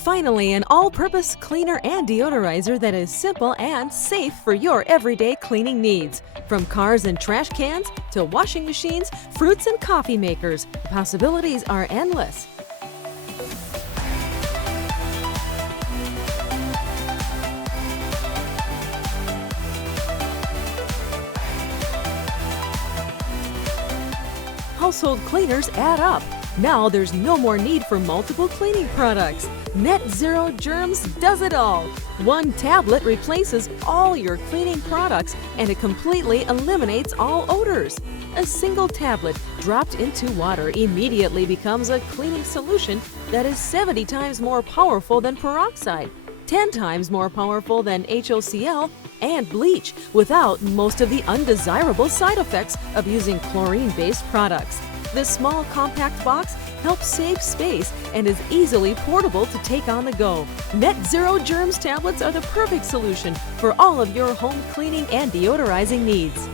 Finally, an all-purpose cleaner and deodorizer that is simple and safe for your everyday cleaning needs. From cars and trash cans to washing machines, fruits and coffee makers, the possibilities are endless. Household cleaners add up. Now there's no more need for multiple cleaning products. NetZero Germs does it all. One tablet replaces all your cleaning products and it completely eliminates all odors. A single tablet dropped into water immediately becomes a cleaning solution that is 70 times more powerful than peroxide, 10 times more powerful than HOCl and bleach, without most of the undesirable side effects of using chlorine-based products. This small compact box helps save space and is easily portable to take on the go. NetZero Germs tablets are the perfect solution for all of your home cleaning and deodorizing needs.